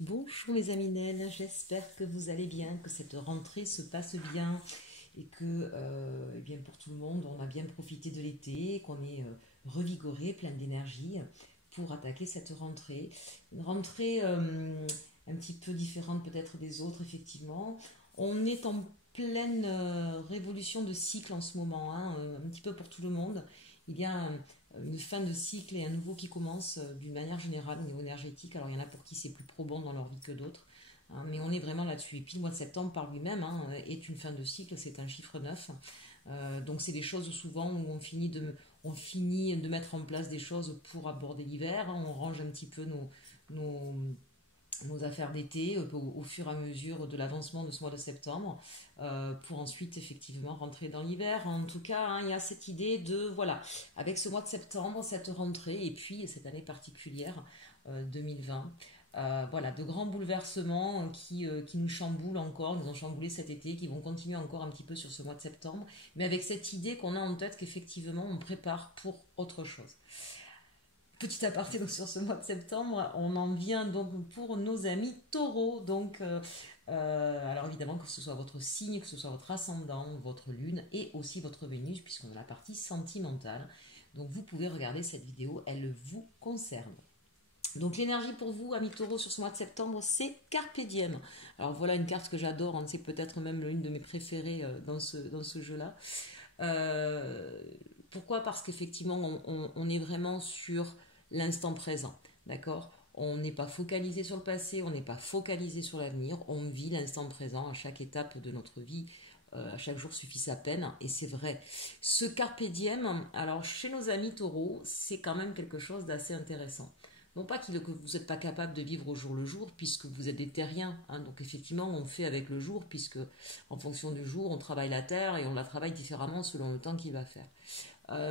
Bonjour mes amis naines, j'espère que vous allez bien, que cette rentrée se passe bien et que eh bien pour tout le monde, on a bien profité de l'été, qu'on est revigoré, plein d'énergie pour attaquer cette rentrée. Une rentrée un petit peu différente peut-être des autres, effectivement. On est en pleine révolution de cycle en ce moment, hein, un petit peu pour tout le monde. Il y a une fin de cycle et un nouveau qui commence d'une manière générale au niveau énergétique. Alors il y en a pour qui c'est plus probant dans leur vie que d'autres, hein, mais on est vraiment là-dessus. Et puis le mois de septembre par lui-même, hein, est une fin de cycle, c'est un chiffre 9. Donc c'est des choses souvent où on finit de mettre en place des choses pour aborder l'hiver, hein. On range un petit peu nos, nos affaires d'été au fur et à mesure de l'avancement de ce mois de septembre, pour ensuite effectivement rentrer dans l'hiver. En tout cas, hein, il y a cette idée de, voilà, avec ce mois de septembre, cette rentrée, et puis cette année particulière 2020, voilà, de grands bouleversements qui nous chamboulent encore, nous ont chamboulé cet été, qui vont continuer encore un petit peu sur ce mois de septembre, mais avec cette idée qu'on a en tête qu'effectivement on prépare pour autre chose. Petit aparté donc sur ce mois de septembre, on en vient donc pour nos amis taureaux. Donc, alors évidemment, que ce soit votre signe, que ce soit votre ascendant, votre lune et aussi votre Vénus, puisqu'on a la partie sentimentale. Donc vous pouvez regarder cette vidéo, elle vous concerne. Donc l'énergie pour vous, amis taureaux, sur ce mois de septembre, c'est Carpe Diem. Alors voilà une carte que j'adore, hein, c'est peut-être même l'une de mes préférées dans ce jeu-là. Euh, Pourquoi? Parce qu'effectivement, on est vraiment sur l'instant présent, d'accord? On n'est pas focalisé sur le passé, on n'est pas focalisé sur l'avenir, on vit l'instant présent à chaque étape de notre vie. À chaque jour suffit sa peine, et c'est vrai. Ce carpe diem, alors chez nos amis taureaux, c'est quand même quelque chose d'assez intéressant. Non pas que vous n'êtes pas capable de vivre au jour le jour, puisque vous êtes des terriens, hein. Donc effectivement, on fait avec le jour, puisque en fonction du jour, on travaille la terre et on la travaille différemment selon le temps qu'il va faire.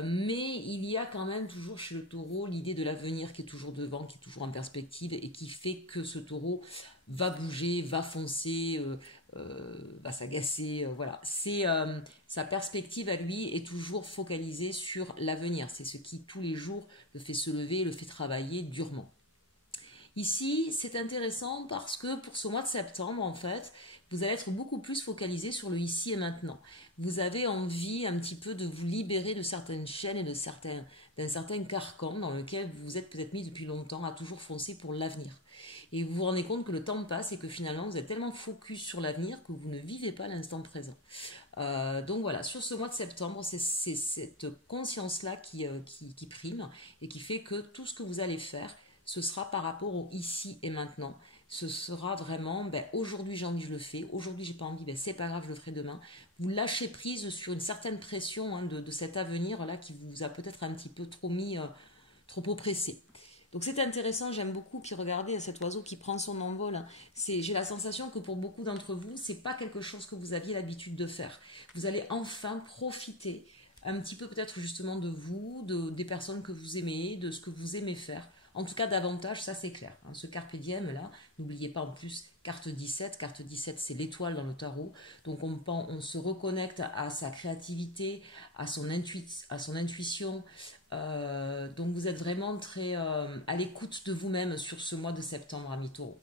Mais il y a quand même toujours chez le taureau l'idée de l'avenir qui est toujours devant, qui est toujours en perspective et qui fait que ce taureau va bouger, va foncer, va s'agacer. Voilà, c'est sa perspective à lui est toujours focalisée sur l'avenir. C'est ce qui tous les jours le fait se lever, le fait travailler durement. Ici, c'est intéressant parce que pour ce mois de septembre, en fait, vous allez être beaucoup plus focalisé sur le ici et maintenant. Vous avez envie un petit peu de vous libérer de certaines chaînes et d'un certain carcan dans lequel vous vous êtes peut-être mis depuis longtemps à toujours foncer pour l'avenir. Et vous vous rendez compte que le temps passe et que finalement vous êtes tellement focus sur l'avenir que vous ne vivez pas l'instant présent. Donc voilà, sur ce mois de septembre, c'est cette conscience-là qui prime et qui fait que tout ce que vous allez faire, ce sera par rapport au ici et maintenant. Ce sera vraiment, ben, aujourd'hui j'ai envie, je le fais, aujourd'hui j'ai pas envie, ben, c'est pas grave, je le ferai demain. Vous lâchez prise sur une certaine pression, hein, de cet avenir-là qui vous a peut-être un petit peu trop mis, trop oppressé. Donc c'est intéressant, j'aime beaucoup. Puis regardez cet oiseau qui prend son envol, hein. J'ai la sensation que pour beaucoup d'entre vous, c'est pas quelque chose que vous aviez l'habitude de faire. Vous allez enfin profiter un petit peu peut-être justement de vous, des personnes que vous aimez, de ce que vous aimez faire. En tout cas, davantage, ça c'est clair, hein. Ce carpe diem là, n'oubliez pas en plus carte 17. Carte 17, c'est l'étoile dans le tarot. Donc on se reconnecte à sa créativité, à son intuition. Donc vous êtes vraiment très à l'écoute de vous-même sur ce mois de septembre, amis taureaux.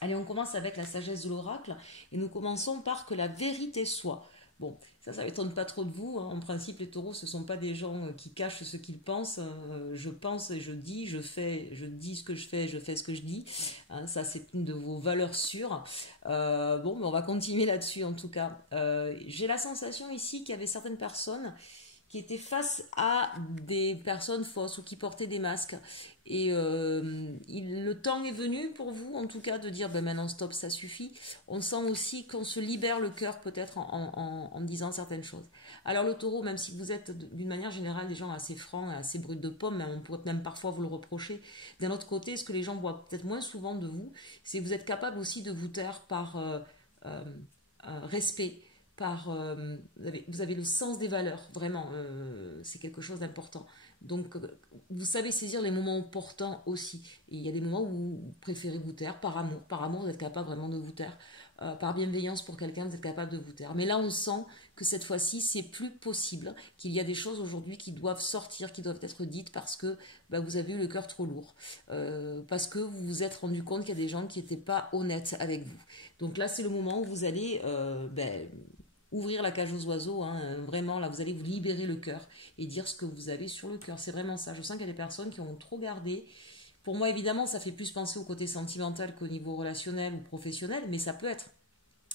Allez, on commence avec la sagesse de l'oracle et nous commençons par que la vérité soit. Bon, ça m'étonne pas trop de vous, hein. En principe, les taureaux, ce ne sont pas des gens qui cachent ce qu'ils pensent. Je pense et je dis, je fais, je dis ce que je fais ce que je dis, hein. Ça, c'est une de vos valeurs sûres. Bon, mais on va continuer là-dessus en tout cas. J'ai la sensation ici qu'il y avait certaines personnes qui étaient face à des personnes fausses ou qui portaient des masques. Et le temps est venu pour vous, en tout cas, de dire ben maintenant stop, ça suffit. On sent aussi qu'on se libère le cœur peut-être en disant certaines choses. Alors le taureau, même si vous êtes d'une manière générale des gens assez francs, assez bruts de pommes, on pourrait même parfois vous le reprocher. D'un autre côté, ce que les gens voient peut-être moins souvent de vous, c'est que vous êtes capable aussi de vous taire par euh, respect, vous avez le sens des valeurs, vraiment, c'est quelque chose d'important. Donc, vous savez saisir les moments opportuns aussi. Et il y a des moments où vous préférez vous taire par amour. Par amour, vous êtes capable vraiment de vous taire. Par bienveillance pour quelqu'un, vous êtes capable de vous taire. Mais là, on sent que cette fois-ci, c'est plus possible, qu'il y a des choses aujourd'hui qui doivent sortir, qui doivent être dites parce que vous avez eu le cœur trop lourd. Parce que vous vous êtes rendu compte qu'il y a des gens qui n'étaient pas honnêtes avec vous. Donc là, c'est le moment où vous allez ouvrir la cage aux oiseaux, hein, vraiment, là, vous allez vous libérer le cœur et dire ce que vous avez sur le cœur. C'est vraiment ça. Je sens qu'il y a des personnes qui ont trop gardé. Pour moi, évidemment, ça fait plus penser au côté sentimental qu'au niveau relationnel ou professionnel, mais ça peut être,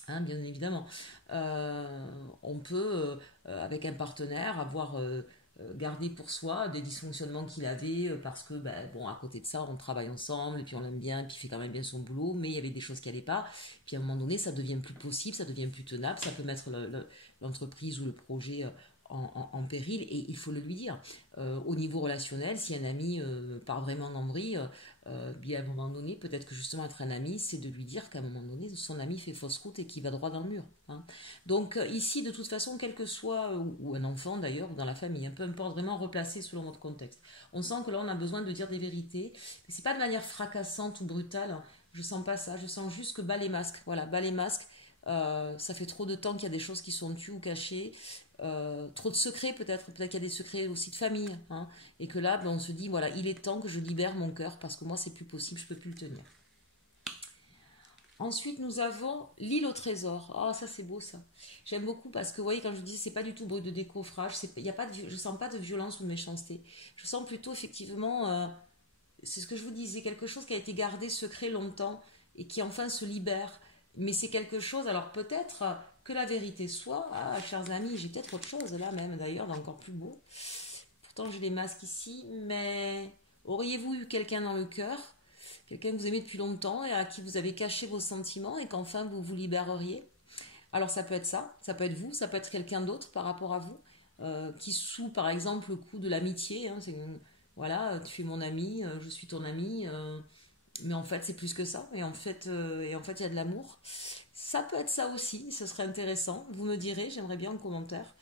hein, bien évidemment. On peut, avec un partenaire, avoir gardé pour soi des dysfonctionnements qu'il avait parce que, à côté de ça, on travaille ensemble et puis on l'aime bien, puis il fait quand même bien son boulot, mais il y avait des choses qui n'allaient pas. Puis à un moment donné, ça devient plus possible, ça devient plus tenable, ça peut mettre l'entreprise ou le projet en péril et il faut le lui dire. Au niveau relationnel, si un ami part vraiment en vrille, bien à un moment donné, peut-être que justement être un ami, c'est de lui dire qu'à un moment donné, son ami fait fausse route et qu'il va droit dans le mur. Hein. Donc ici, de toute façon, quel que soit, ou un enfant d'ailleurs, ou dans la famille, peu importe, vraiment replacer selon votre contexte. On sent que là, on a besoin de dire des vérités. C'est pas de manière fracassante ou brutale, hein. Je sens pas ça, je sens juste que bas les masques. Voilà, bas les masques. Ça fait trop de temps qu'il y a des choses qui sont tues ou cachées. Trop de secrets peut-être qu'il y a des secrets aussi de famille, hein, et que là on se dit voilà, il est temps que je libère mon cœur parce que moi c'est plus possible, je peux plus le tenir. Ensuite nous avons l'île au trésor. Ah, ça c'est beau, ça j'aime beaucoup parce que vous voyez, quand je dis c'est pas du tout bruit de décoffrage, y a pas je sens pas de violence ou de méchanceté, je sens plutôt effectivement c'est ce que je vous disais, quelque chose qui a été gardé secret longtemps et qui enfin se libère. Mais c'est quelque chose, alors peut-être que la vérité soit, ah, chers amis, j'ai peut-être autre chose là même d'ailleurs, d'encore plus beau. Pourtant j'ai les masques ici, mais auriez-vous eu quelqu'un dans le cœur, quelqu'un que vous aimez depuis longtemps et à qui vous avez caché vos sentiments et qu'enfin vous vous libéreriez? Alors ça peut être ça peut être vous, ça peut être quelqu'un d'autre par rapport à vous, qui sous par exemple le coup de l'amitié, hein, voilà, tu es mon ami, je suis ton ami, mais en fait c'est plus que ça, et en fait il y a de l'amour. Ça peut être ça aussi, ce serait intéressant, vous me direz, j'aimerais bien en commentaire.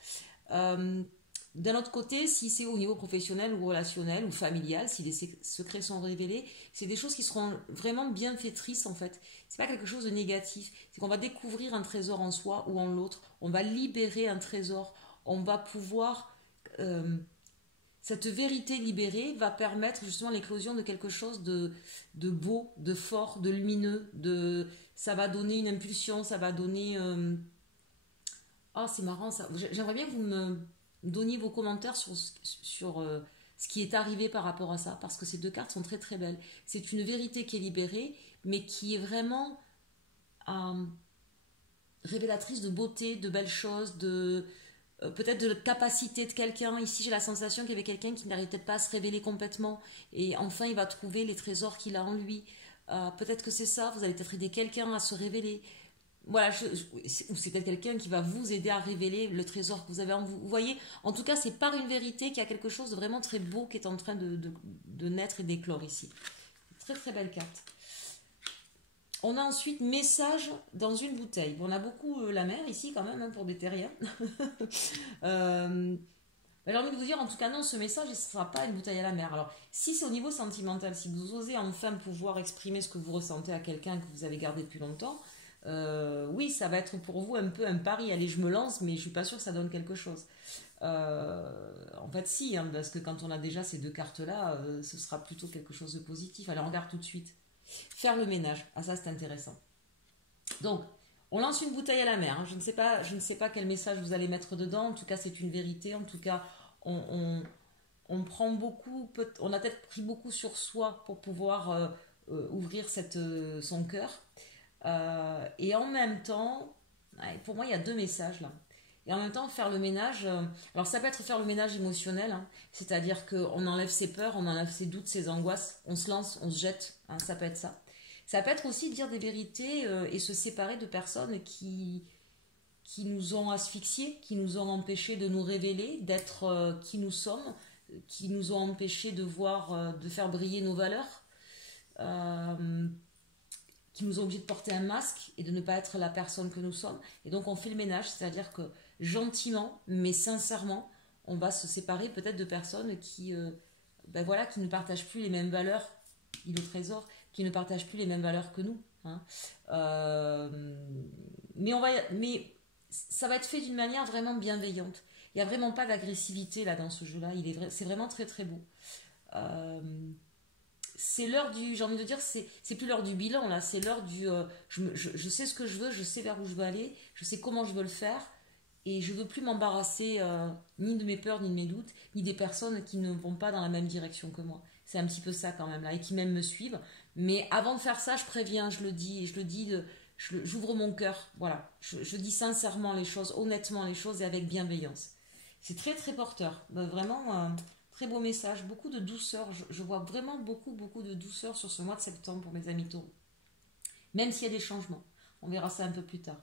D'un autre côté, si c'est au niveau professionnel ou relationnel ou familial, si les secrets sont révélés, c'est des choses qui seront vraiment bienfaitrices en fait. C'est pas quelque chose de négatif, c'est qu'on va découvrir un trésor en soi ou en l'autre, on va libérer un trésor, on va pouvoir cette vérité libérée va permettre justement l'éclosion de quelque chose de beau, de fort, de lumineux, ça va donner une impulsion, ça va donner... Ah, c'est marrant ça. J'aimerais bien que vous me donniez vos commentaires sur ce qui est arrivé par rapport à ça, parce que ces deux cartes sont très très belles. C'est une vérité qui est libérée, mais qui est vraiment révélatrice de beauté, de belles choses, peut-être de la capacité de quelqu'un. Ici, j'ai la sensation qu'il y avait quelqu'un qui n'arrive peut-être pas à se révéler complètement. Et enfin, il va trouver les trésors qu'il a en lui. Peut-être que c'est ça, vous allez peut-être aider quelqu'un à se révéler. Voilà, ou c'est peut-être quelqu'un qui va vous aider à révéler le trésor que vous avez en vous. Vous voyez, en tout cas, c'est par une vérité qu'il y a quelque chose de vraiment très beau qui est en train de naître et d'éclore ici. Très très belle carte. On a ensuite message dans une bouteille. Bon, on a beaucoup la mer ici quand même, hein, pour des terriens. J'ai envie de vous dire, en tout cas non, ce message, ce ne sera pas une bouteille à la mer. Alors, si c'est au niveau sentimental, si vous osez enfin pouvoir exprimer ce que vous ressentez à quelqu'un que vous avez gardé depuis longtemps, oui, ça va être pour vous un peu un pari. Allez, je me lance, mais je ne suis pas sûre que ça donne quelque chose. En fait, si, hein, parce que quand on a déjà ces deux cartes-là, ce sera plutôt quelque chose de positif. Allez, on regarde tout de suite. Faire le ménage. Ah, ça, c'est intéressant. Donc, on lance une bouteille à la mer. Hein. Je ne sais pas quel message vous allez mettre dedans. En tout cas, c'est une vérité. En tout cas, on prend beaucoup, on a peut-être pris beaucoup sur soi pour pouvoir ouvrir son cœur. Et en même temps, pour moi, il y a deux messages là. Et en même temps, faire le ménage, alors ça peut être faire le ménage émotionnel, hein, c'est-à-dire qu'on enlève ses peurs, on enlève ses doutes, ses angoisses, on se lance, on se jette, hein, ça peut être ça. Ça peut être aussi dire des vérités et se séparer de personnes qui nous ont asphyxiés, qui nous ont empêchés de nous révéler, d'être qui nous sommes, qui nous ont empêchés de voir, de faire briller nos valeurs, qui nous ont obligés de porter un masque et de ne pas être la personne que nous sommes. Et donc on fait le ménage, c'est-à-dire que gentiment, mais sincèrement, on va se séparer peut-être de personnes qui ben voilà, qui ne partagent plus les mêmes valeurs, il au trésor, qui ne partagent plus les mêmes valeurs que nous. Hein. Mais ça va être fait d'une manière vraiment bienveillante. Il n'y a vraiment pas d'agressivité là dans ce jeu-là. C'est vraiment très très beau. Euh, c'est l'heure du, j'ai envie de dire, c'est plus l'heure du bilan là, c'est l'heure du, je sais ce que je veux, je sais vers où je veux aller, je sais comment je veux le faire, et je veux plus m'embarrasser ni de mes peurs, ni de mes doutes, ni des personnes qui ne vont pas dans la même direction que moi. C'est un petit peu ça quand même là, et qui même me suivent. Mais avant de faire ça, je préviens, je le dis, j'ouvre mon cœur, voilà, je dis sincèrement les choses, honnêtement les choses et avec bienveillance. C'est très très porteur, vraiment. Très beau message, beaucoup de douceur. Je vois vraiment beaucoup de douceur sur ce mois de septembre pour mes amis taureaux. Même s'il y a des changements. On verra ça un peu plus tard.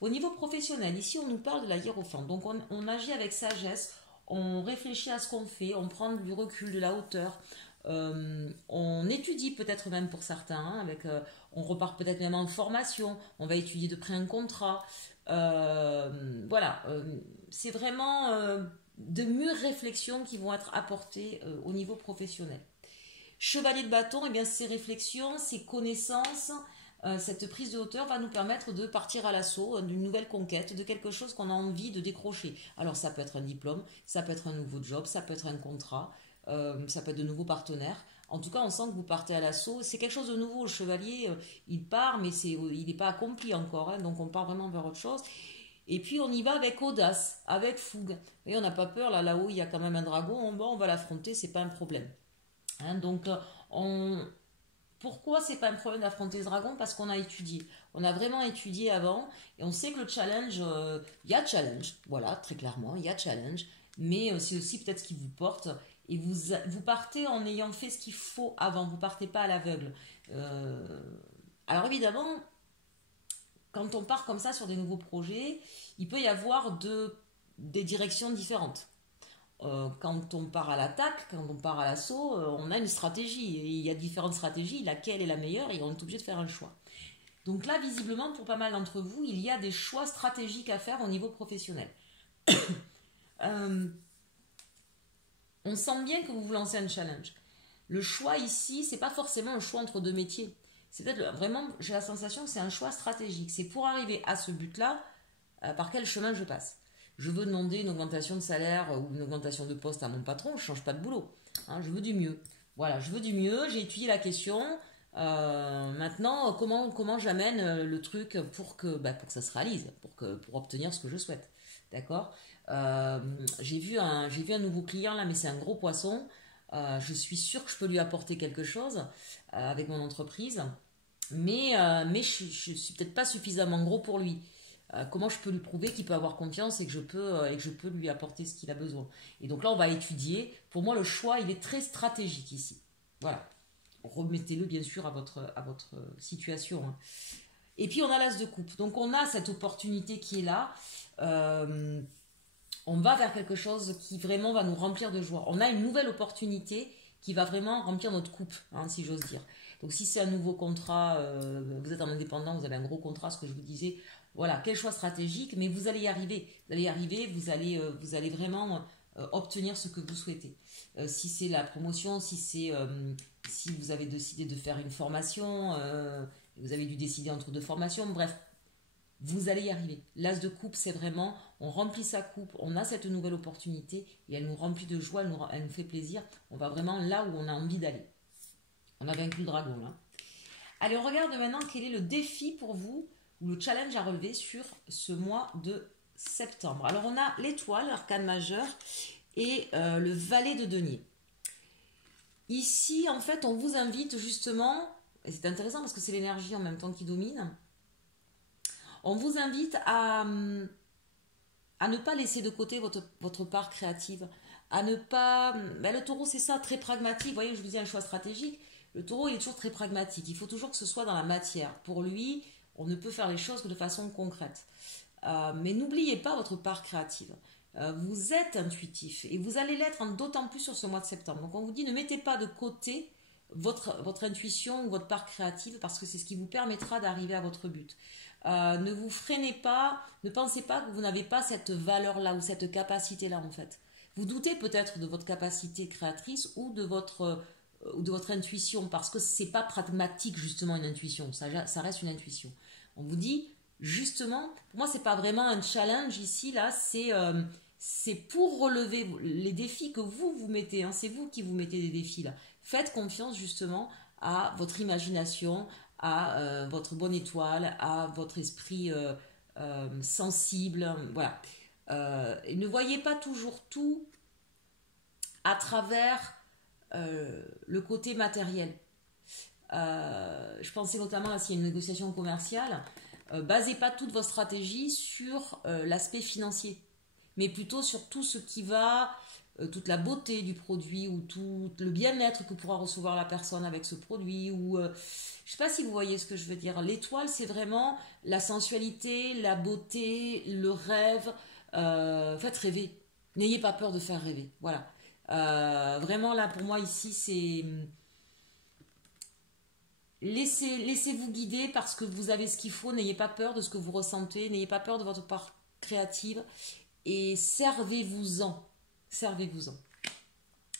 Au niveau professionnel, ici on nous parle de la hiérophante. Donc on agit avec sagesse, on réfléchit à ce qu'on fait, on prend du recul, de la hauteur. On étudie peut-être même pour certains, hein, on repart peut-être même en formation, on va étudier de près un contrat. Voilà, c'est vraiment de mûres réflexions qui vont être apportées au niveau professionnel. Chevalier de bâton, eh bien, ces réflexions, ces connaissances, cette prise de hauteur va nous permettre de partir à l'assaut d'une nouvelle conquête, de quelque chose qu'on a envie de décrocher. Alors ça peut être un diplôme, ça peut être un nouveau job, ça peut être un contrat, ça peut être de nouveaux partenaires. En tout cas, on sent que vous partez à l'assaut. C'est quelque chose de nouveau. Le chevalier, il part, mais il n'est pas accompli encore. Hein, donc on part vraiment vers autre chose. Et puis on y va avec audace, avec fougue. Et on n'a pas peur, là-haut il y a quand même un dragon, on va l'affronter, c'est pas un problème. Hein, donc pourquoi c'est pas un problème d'affronter ce dragon? Parce qu'on a étudié. On a vraiment étudié avant et on sait que le challenge, il y a challenge, voilà, très clairement, il y a challenge, mais c'est aussi peut-être ce qui vous porte et vous partez en ayant fait ce qu'il faut avant, vous partez pas à l'aveugle. Alors évidemment, quand on part comme ça sur des nouveaux projets, il peut y avoir des directions différentes. Quand on part à l'attaque, quand on part à l'assaut, on a une stratégie. Et il y a différentes stratégies, laquelle est la meilleure et on est obligé de faire un choix. Donc là, visiblement, pour pas mal d'entre vous, il y a des choix stratégiques à faire au niveau professionnel. On sent bien que vous vous lancez un challenge. Le choix ici, c'est pas forcément un choix entre deux métiers. C'est peut-être vraiment, j'ai la sensation que c'est un choix stratégique. C'est pour arriver à ce but-là, par quel chemin je passe. Je veux demander une augmentation de salaire ou une augmentation de poste à mon patron, je ne change pas de boulot. Hein, je veux du mieux. Voilà, je veux du mieux, j'ai étudié la question. Maintenant, comment j'amène le truc pour que ça se réalise, pour obtenir ce que je souhaite. D'accord. J'ai vu un nouveau client là, mais c'est un gros poisson. Je suis sûre que je peux lui apporter quelque chose avec mon entreprise, mais je suis peut-être pas suffisamment gros pour lui. Comment je peux lui prouver qu'il peut avoir confiance et que je peux lui apporter ce qu'il a besoin. Et donc là, on va étudier. Pour moi, le choix, il est très stratégique ici. Voilà. Remettez-le bien sûr à votre situation. Hein. Et puis, on a l'as de coupe. Donc, on a cette opportunité qui est là. On va vers quelque chose qui vraiment va nous remplir de joie. On a une nouvelle opportunité qui va vraiment remplir notre coupe, hein, si j'ose dire. Donc, si c'est un nouveau contrat, vous êtes en indépendant, vous avez un gros contrat, ce que je vous disais, voilà, quel choix stratégique, mais vous allez y arriver. Vous allez y arriver, vous allez vraiment obtenir ce que vous souhaitez. Si c'est la promotion, si vous avez décidé de faire une formation, vous avez dû décider entre deux formations, bref, vous allez y arriver. L'as de coupe, c'est vraiment, on remplit sa coupe, on a cette nouvelle opportunité et elle nous remplit de joie, elle nous fait plaisir. On va vraiment là où on a envie d'aller. On a vaincu le dragon là. Allez, on regarde maintenant quel est le défi pour vous ou le challenge à relever sur ce mois de septembre. Alors on a l'étoile, l'arcane majeur, et le valet de denier. Ici, en fait, on vous invite justement, et c'est intéressant parce que c'est l'énergie en même temps qui domine, on vous invite à ne pas laisser de côté votre part créative, à ne pas... le taureau, c'est ça, très pragmatique. Vous voyez, je vous dis un choix stratégique. Le taureau, il est toujours très pragmatique. Il faut toujours que ce soit dans la matière. Pour lui, on ne peut faire les choses que de façon concrète. Mais n'oubliez pas votre part créative. Vous êtes intuitif et vous allez l'être d'autant plus sur ce mois de septembre. Donc on vous dit ne mettez pas de côté votre intuition ou votre part créative parce que c'est ce qui vous permettra d'arriver à votre but. Ne vous freinez pas, ne pensez pas que vous n'avez pas cette valeur-là ou cette capacité-là en fait. Vous doutez peut-être de votre capacité créatrice ou de votre intuition, parce que c'est pas pragmatique justement une intuition, ça reste une intuition. On vous dit justement, pour moi c'est pas vraiment un challenge ici, là, c'est pour relever les défis que vous mettez, hein, c'est vous qui vous mettez des défis là. Faites confiance justement à votre imagination, à votre bonne étoile, à votre esprit sensible, voilà. Et ne voyez pas toujours tout à travers le côté matériel. Je pensais notamment là s'il y a une négociation commerciale, basez pas toute votre stratégie sur l'aspect financier, mais plutôt sur tout ce qui va, toute la beauté du produit ou tout le bien-être que pourra recevoir la personne avec ce produit. Ou je sais pas si vous voyez ce que je veux dire. L'étoile, c'est vraiment la sensualité, la beauté, le rêve. Faites rêver. N'ayez pas peur de faire rêver. Voilà. Vraiment là pour moi ici c'est laissez-vous guider parce que vous avez ce qu'il faut, n'ayez pas peur de ce que vous ressentez, n'ayez pas peur de votre part créative et servez-vous-en.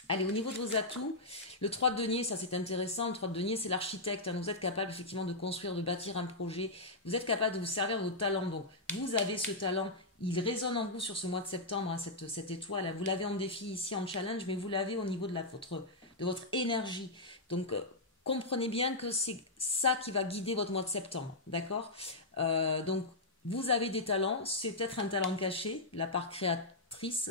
Allez, au niveau de vos atouts, le 3 de denier, ça c'est intéressant, le 3 de denier c'est l'architecte, hein. Vous êtes capable effectivement de construire, de bâtir un projet, vous êtes capable de vous servir de vos talents, donc vous avez ce talent, il résonne en vous sur ce mois de septembre, hein, cette étoile, hein. Vous l'avez en défi ici, en challenge, mais vous l'avez au niveau de votre énergie, donc comprenez bien que c'est ça qui va guider votre mois de septembre, d'accord. Donc vous avez des talents, c'est peut-être un talent caché, la part créatrice,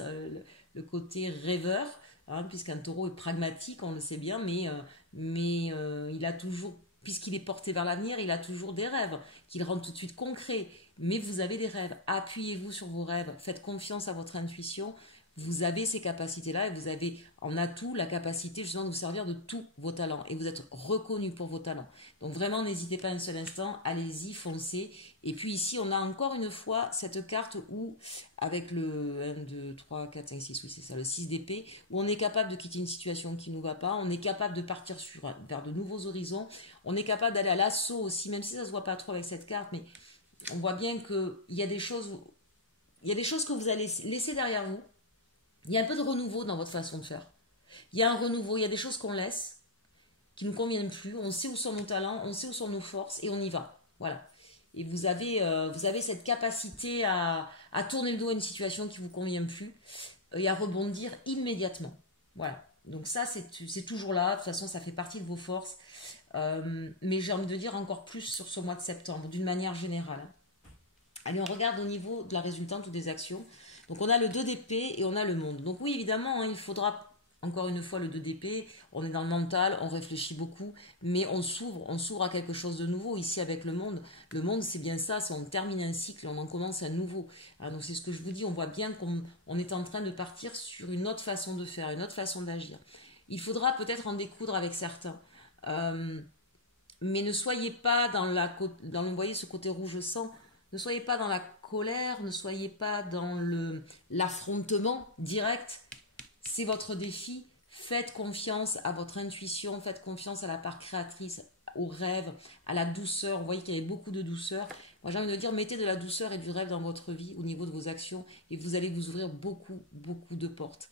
le côté rêveur, hein, puisqu'un taureau est pragmatique, on le sait bien, mais il a toujours, puisqu'il est porté vers l'avenir, il a toujours des rêves qu'il rend tout de suite concrets. Mais vous avez des rêves, appuyez-vous sur vos rêves, faites confiance à votre intuition, vous avez ces capacités-là et vous avez en atout la capacité justement de vous servir de tous vos talents et vous êtes reconnu pour vos talents. Donc vraiment, n'hésitez pas un seul instant, allez-y, foncez. Et puis ici, on a encore une fois cette carte où, avec le 1, 2, 3, 4, 5, 6, oui c'est ça, le 6 d'épée, où on est capable de quitter une situation qui ne nous va pas, on est capable de partir vers de nouveaux horizons, on est capable d'aller à l'assaut aussi, même si ça ne se voit pas trop avec cette carte, mais on voit bien qu'il y a des choses que vous allez laisser derrière vous. Il y a un peu de renouveau dans votre façon de faire. Il y a un renouveau, il y a des choses qu'on laisse, qui ne nous conviennent plus. On sait où sont nos talents, on sait où sont nos forces et on y va. Voilà. Et vous avez cette capacité à tourner le dos à une situation qui ne vous convient plus et à rebondir immédiatement. Voilà. Donc ça, c'est toujours là. De toute façon, ça fait partie de vos forces. Mais j'ai envie de dire encore plus sur ce mois de septembre, d'une manière générale. Allez, on regarde au niveau de la résultante ou des actions. Donc on a le 2 d'épée et on a le monde. Donc oui, évidemment, hein, il faudra encore une fois le 2 d'épée. On est dans le mental, on réfléchit beaucoup, mais on s'ouvre à quelque chose de nouveau ici avec le monde. Le monde, c'est bien ça, c'est on termine un cycle, on en commence un nouveau. Alors, donc c'est ce que je vous dis, on voit bien qu'on est en train de partir sur une autre façon de faire, une autre façon d'agir. Il faudra peut-être en découdre avec certains. Mais ne soyez pas vous voyez ce côté rouge sang, ne soyez pas dans la colère, ne soyez pas dans l'affrontement direct. C'est votre défi. Faites confiance à votre intuition, faites confiance à la part créatrice, au rêve, à la douceur. Vous voyez qu'il y avait beaucoup de douceur. Moi, j'ai envie de dire, mettez de la douceur et du rêve dans votre vie au niveau de vos actions et vous allez vous ouvrir beaucoup, beaucoup de portes.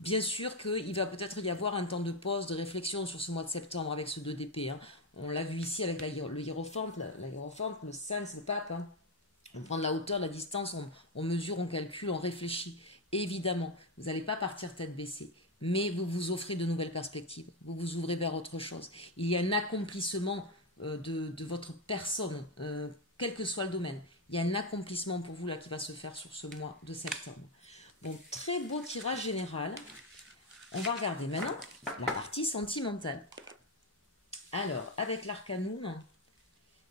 Bien sûr qu'il va peut-être y avoir un temps de pause, de réflexion sur ce mois de septembre avec ce 2 d'épée. Hein. On l'a vu ici avec le hiérophante, le 5, c'est le pape. Hein. On prend de la hauteur, de la distance, on mesure, on calcule, on réfléchit. Évidemment, vous n'allez pas partir tête baissée, mais vous vous offrez de nouvelles perspectives, vous vous ouvrez vers autre chose. Il y a un accomplissement de votre personne, quel que soit le domaine. Il y a un accomplissement pour vous là qui va se faire sur ce mois de septembre. Bon, très beau tirage général. On va regarder maintenant la partie sentimentale. Alors, avec l'arcanum,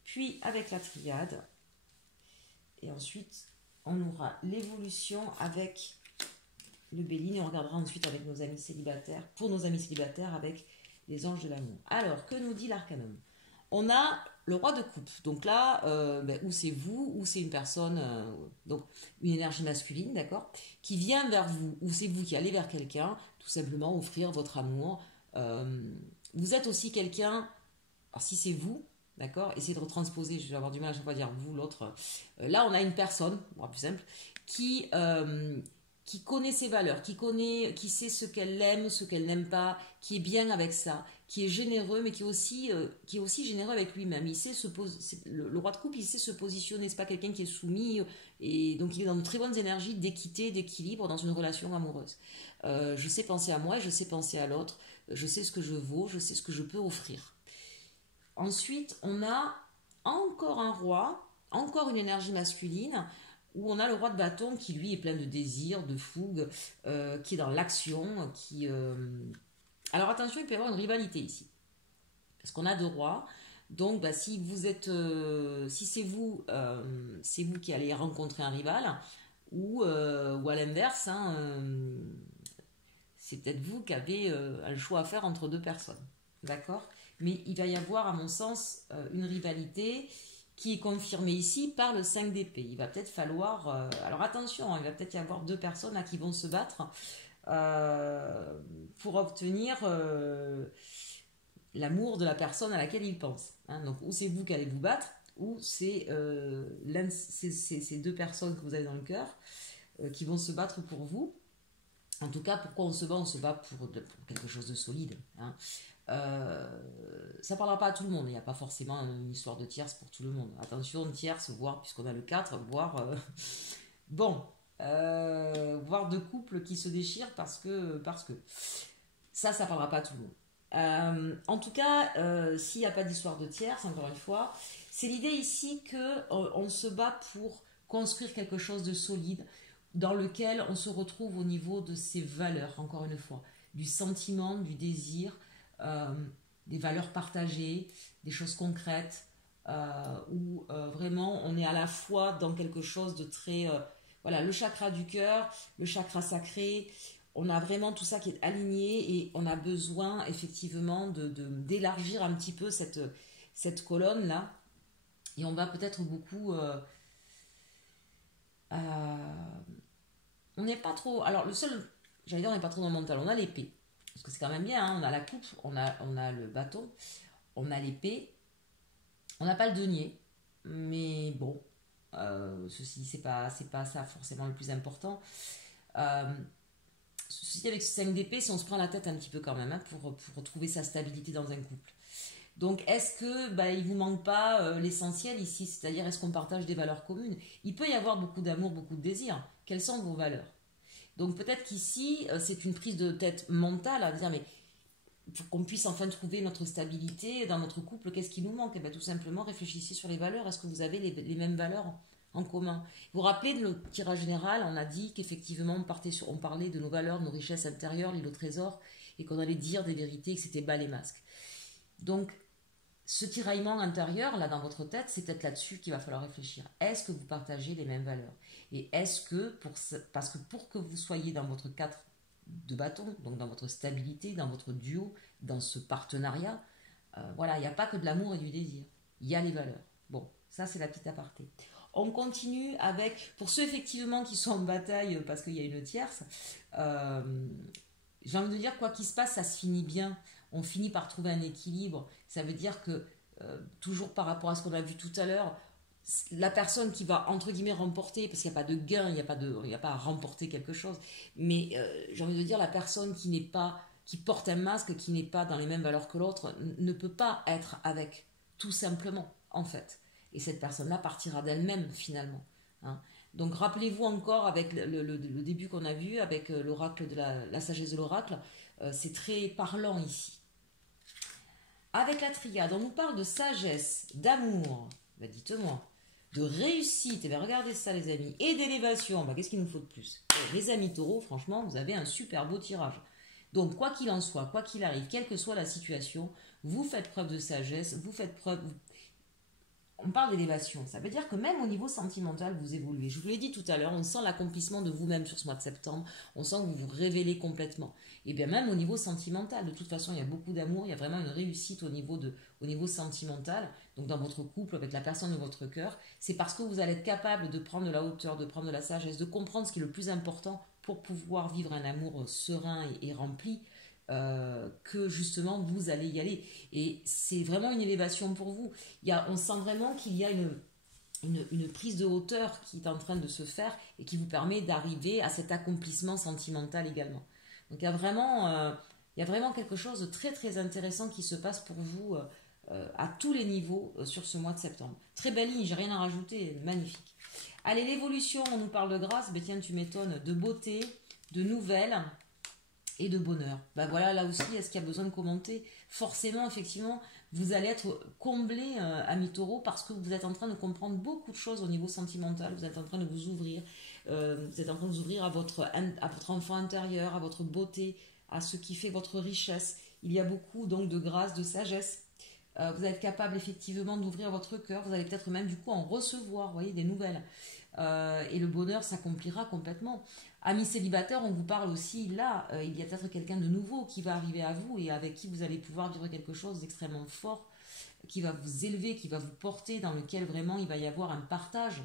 puis avec la triade, et ensuite, on aura l'évolution avec le Béline, et on regardera ensuite avec nos amis célibataires, pour nos amis célibataires, avec les anges de l'amour. Alors, que nous dit l'arcanum? On a le roi de coupe. Donc là, ou c'est vous, ou c'est une personne, donc une énergie masculine, d'accord, qui vient vers vous, ou c'est vous qui allez vers quelqu'un, tout simplement offrir votre amour. Vous êtes aussi quelqu'un, alors si c'est vous, d'accord, essayez de retransposer, je vais avoir du mal à chaque fois à dire vous, l'autre. Là, on a une personne, plus simple, qui qui connaît ses valeurs, qui sait ce qu'elle aime, ce qu'elle n'aime pas, qui est bien avec ça, qui est généreux, mais qui est aussi généreux avec lui-même. Il sait le roi de coupe, il sait se positionner. C'est pas quelqu'un qui est soumis, et donc il est dans de très bonnes énergies d'équité, d'équilibre dans une relation amoureuse. Je sais penser à moi, et je sais penser à l'autre. Je sais ce que je vaux, je sais ce que je peux offrir. Ensuite, on a encore un roi, encore une énergie masculine, où on a le roi de bâton qui lui est plein de désir, de fougue, qui est dans l'action, Alors attention, il peut y avoir une rivalité ici, parce qu'on a deux rois. Donc bah, si vous êtes, si c'est vous qui allez rencontrer un rival, ou à l'inverse, hein, c'est peut-être vous qui avez un choix à faire entre deux personnes, d'accord? Mais il va y avoir, à mon sens, une rivalité qui est confirmée ici par le 5 d'épée. Il va peut-être falloir... alors attention, il va peut-être y avoir deux personnes là, qui vont se battre pour obtenir l'amour de la personne à laquelle ils pensent. Hein. Donc ou c'est vous qui allez vous battre, ou c'est ces deux personnes que vous avez dans le cœur qui vont se battre pour vous. En tout cas, pourquoi on se bat? On se bat pour quelque chose de solide. Hein. Ça parlera pas à tout le monde, il n'y a pas forcément une histoire de tierce pour tout le monde. Attention, tierce, voire, puisqu'on a le 4, voire voire deux couples qui se déchirent parce que ça parlera pas à tout le monde. En tout cas, s'il n'y a pas d'histoire de tierce, encore une fois, c'est l'idée ici que on se bat pour construire quelque chose de solide dans lequel on se retrouve au niveau de ses valeurs, encore une fois, du sentiment, du désir, des valeurs partagées, des choses concrètes, où vraiment on est à la fois dans quelque chose de très... voilà, le chakra du cœur, le chakra sacré, on a vraiment tout ça qui est aligné et on a besoin effectivement d'élargir un petit peu cette colonne-là. Et on va peut-être beaucoup... on n'est pas trop... Alors le seul... J'allais dire on n'est pas trop dans le mental, on a l'épée. Parce que c'est quand même bien, hein, on a la coupe, on a le bâton, on a l'épée, on n'a pas le denier, mais bon, ceci c'est pas ça forcément le plus important. Ceci avec ce 5 d'épée, si on se prend la tête un petit peu quand même, hein, pour trouver sa stabilité dans un couple. Donc est-ce que il vous manque pas l'essentiel ici, c'est-à-dire est-ce qu'on partage des valeurs communes? Il peut y avoir beaucoup d'amour, beaucoup de désir. Quelles sont vos valeurs? Donc peut-être qu'ici, c'est une prise de tête mentale à dire, mais pour qu'on puisse enfin trouver notre stabilité dans notre couple, qu'est-ce qui nous manque? Et bien, tout simplement, réfléchissez sur les valeurs. Est-ce que vous avez les mêmes valeurs en commun? Vous vous rappelez de notre tirage général, on a dit qu'effectivement, on parlait de nos valeurs, de nos richesses intérieures, l'île au trésor, et qu'on allait dire des vérités, que c'était bas les masques. Donc, ce tiraillement intérieur, là, dans votre tête, c'est peut-être là-dessus qu'il va falloir réfléchir. Est-ce que vous partagez les mêmes valeurs? Et est-ce que, parce que pour que vous soyez dans votre 4 de bâton, donc dans votre stabilité, dans votre duo, dans ce partenariat, voilà, il n'y a pas que de l'amour et du désir. Il y a les valeurs. Bon, ça, c'est la petite aparté. On continue avec, pour ceux effectivement qui sont en bataille parce qu'il y a une tierce, j'ai envie de dire, quoi qu'il se passe, ça se finit bien. On finit par trouver un équilibre. Ça veut dire que, toujours par rapport à ce qu'on a vu tout à l'heure, la personne qui va, entre guillemets, remporter, parce qu'il n'y a pas de gain, il n'y a pas à remporter quelque chose, mais j'ai envie de dire, la personne qui porte un masque, qui n'est pas dans les mêmes valeurs que l'autre, ne peut pas être avec, tout simplement, en fait. Et cette personne-là partira d'elle-même, finalement. Hein. Donc rappelez-vous encore, avec le début qu'on a vu, avec l'oracle de la sagesse de l'oracle, c'est très parlant ici. Avec la triade, on nous parle de sagesse, d'amour, dites-moi, de réussite, et bien regardez ça les amis, et d'élévation, qu'est-ce qu'il nous faut de plus? Les amis taureaux, franchement, vous avez un super beau tirage. Donc quoi qu'il en soit, quoi qu'il arrive, quelle que soit la situation, vous faites preuve de sagesse, vous faites preuve... On parle d'élévation, ça veut dire que même au niveau sentimental, vous évoluez. Je vous l'ai dit tout à l'heure, on sent l'accomplissement de vous-même sur ce mois de septembre, on sent que vous vous révélez complètement. Et bien même au niveau sentimental, de toute façon, il y a beaucoup d'amour, il y a vraiment une réussite au niveau sentimental, donc dans votre couple, avec la personne de votre cœur, c'est parce que vous allez être capable de prendre de la hauteur, de prendre de la sagesse, de comprendre ce qui est le plus important pour pouvoir vivre un amour serein et rempli, que justement vous allez y aller. Et c'est vraiment une élévation pour vous. On sent vraiment qu'il y a une prise de hauteur qui est en train de se faire et qui vous permet d'arriver à cet accomplissement sentimental également. Donc il y a vraiment quelque chose de très très intéressant qui se passe pour vous à tous les niveaux sur ce mois de septembre. Très belle ligne, j'ai rien à rajouter, magnifique. Allez, l'évolution, on nous parle de grâce, ben tiens, tu m'étonnes, de beauté, de nouvelles et de bonheur. Ben voilà, là aussi, est-ce qu'il y a besoin de commenter? Forcément, effectivement, vous allez être comblé, ami taureau, parce que vous êtes en train de comprendre beaucoup de choses au niveau sentimental, vous êtes en train de vous ouvrir, vous êtes en train de vous ouvrir à votre enfant intérieur, à votre beauté, à ce qui fait votre richesse. Il y a beaucoup donc de grâce, de sagesse. Vous allez être capable effectivement d'ouvrir votre cœur, vous allez peut-être même du coup en recevoir, vous voyez, des nouvelles. Et le bonheur s'accomplira complètement. Amis célibataires, on vous parle aussi, là, il y a peut-être quelqu'un de nouveau qui va arriver à vous et avec qui vous allez pouvoir vivre quelque chose d'extrêmement fort, qui va vous élever, qui va vous porter, dans lequel vraiment il va y avoir un partage.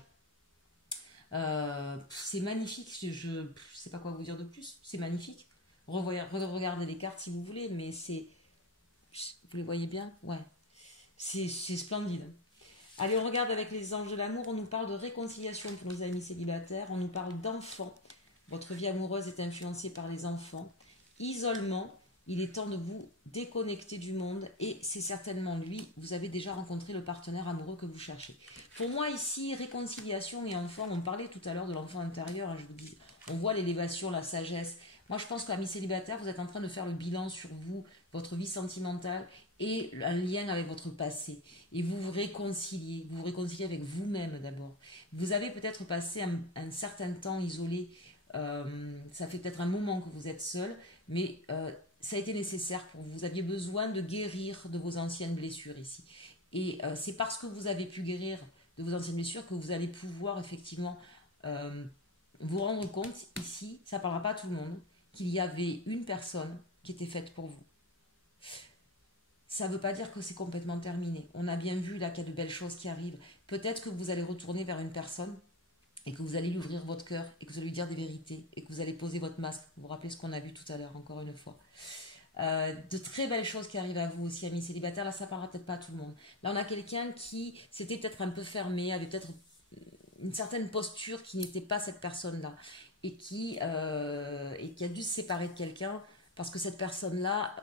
C'est magnifique, je ne sais pas quoi vous dire de plus, c'est magnifique. Regardez les cartes si vous voulez, mais c'est... Vous les voyez bien? Ouais. C'est splendide. Allez, on regarde avec les anges de l'amour, on nous parle de réconciliation pour nos amis célibataires, on nous parle d'enfants. Votre vie amoureuse est influencée par les enfants. Isolement, il est temps de vous déconnecter du monde et c'est certainement lui, vous avez déjà rencontré le partenaire amoureux que vous cherchez. Pour moi ici, réconciliation et enfant, on parlait tout à l'heure de l'enfant intérieur, hein, je vous dis, on voit l'élévation, la sagesse. Moi je pense qu'amis célibataires, vous êtes en train de faire le bilan sur vous, votre vie sentimentale et un lien avec votre passé. Et vous vous réconciliez avec vous-même d'abord. Vous avez peut-être passé un certain temps isolé, ça fait peut-être un moment que vous êtes seul, mais ça a été nécessaire pour vous. Vous aviez besoin de guérir de vos anciennes blessures ici. Et c'est parce que vous avez pu guérir de vos anciennes blessures que vous allez pouvoir effectivement vous rendre compte ici, ça ne parlera pas à tout le monde, qu'il y avait une personne qui était faite pour vous. Ça ne veut pas dire que c'est complètement terminé. On a bien vu là qu'il y a de belles choses qui arrivent. Peut-être que vous allez retourner vers une personne et que vous allez lui ouvrir votre cœur et que vous allez lui dire des vérités et que vous allez poser votre masque. Vous vous rappelez ce qu'on a vu tout à l'heure, encore une fois. De très belles choses qui arrivent à vous aussi, amis célibataires. Là, ça ne parlera peut-être pas à tout le monde. Là, on a quelqu'un qui s'était peut-être un peu fermé, avait peut-être une certaine posture qui n'était pas cette personne-là et qui a dû se séparer de quelqu'un parce que cette personne-là...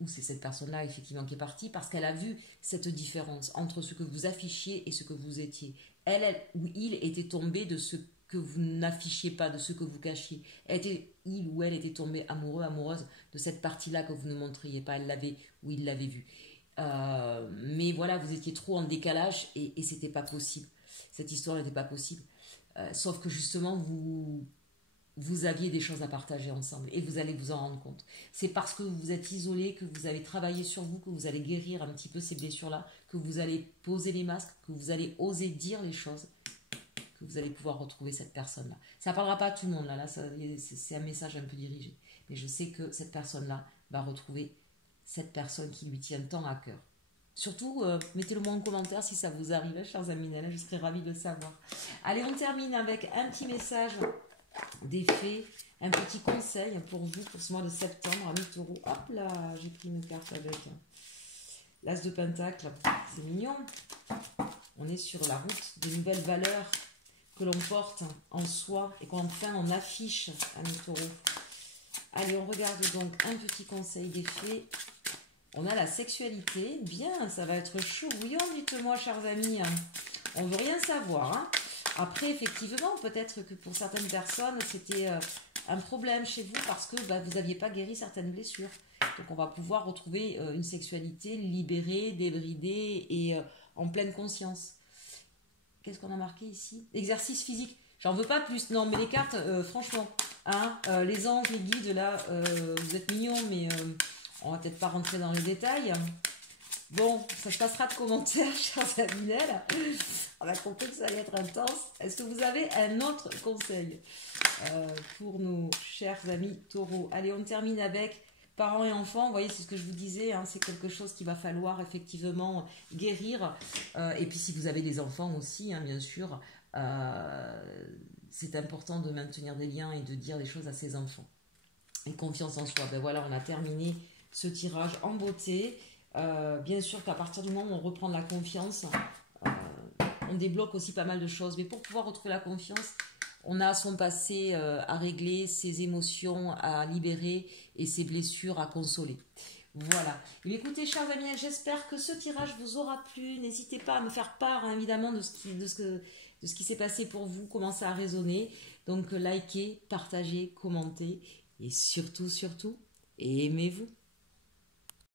ou c'est cette personne-là effectivement qui est partie parce qu'elle a vu cette différence entre ce que vous affichiez et ce que vous étiez. Elle ou il était tombé de ce que vous n'affichiez pas, de ce que vous cachiez. Il ou elle était tombé amoureux, amoureuse de cette partie-là que vous ne montriez pas. Elle l'avait ou il l'avait vue. Mais voilà, vous étiez trop en décalage et c'était pas possible. Cette histoire n'était pas possible. Sauf que justement, vous aviez des choses à partager ensemble et vous allez vous en rendre compte. C'est parce que vous êtes isolé, que vous avez travaillé sur vous, que vous allez guérir un petit peu ces blessures-là, que vous allez poser les masques, que vous allez oser dire les choses, que vous allez pouvoir retrouver cette personne-là. Ça ne parlera pas à tout le monde, là c'est un message un peu dirigé. Mais je sais que cette personne-là va retrouver cette personne qui lui tient tant à cœur. Surtout, mettez-le moi en commentaire si ça vous arrive, chers amis, je serais ravie de le savoir. Allez, on termine avec un petit message des fées, un petit conseil pour vous pour ce mois de septembre, amis taureaux. Hop là, j'ai pris une carte avec l'as de pentacle, c'est mignon. On est sur la route des nouvelles valeurs que l'on porte en soi et qu'enfin on affiche, amis taureaux. Allez, on regarde donc un petit conseil des fées. On a la sexualité, bien, ça va être chaud bouillant, dites-moi, chers amis. On veut rien savoir, hein. Après, effectivement, peut-être que pour certaines personnes, c'était un problème chez vous parce que vous n'aviez pas guéri certaines blessures. Donc, on va pouvoir retrouver une sexualité libérée, débridée et en pleine conscience. Qu'est-ce qu'on a marqué ici? Exercice physique. J'en veux pas plus. Non, mais les cartes, franchement, hein, les anges, les guides, là, vous êtes mignons, mais on va peut-être pas rentrer dans les détails. Bon, ça se passera de commentaires, chers amis. On a compris que ça allait être intense. Est-ce que vous avez un autre conseil pour nos chers amis taureaux? Allez, on termine avec parents et enfants. Vous voyez, c'est ce que je vous disais. Hein, c'est quelque chose qu'il va falloir effectivement guérir. Et puis, si vous avez des enfants aussi, hein, bien sûr, c'est important de maintenir des liens et de dire des choses à ses enfants. Et confiance en soi. Ben voilà, on a terminé ce tirage en beauté. Bien sûr qu'à partir du moment où on reprend de la confiance, on on débloque aussi pas mal de choses. Mais pour pouvoir retrouver la confiance, on a son passé à régler, ses émotions à libérer et ses blessures à consoler. Voilà. Et écoutez, chers amis, j'espère que ce tirage vous aura plu. N'hésitez pas à me faire part, hein, évidemment, de ce qui s'est passé pour vous, comment ça a résonné. Donc, likez, partagez, commentez et surtout, surtout, aimez-vous.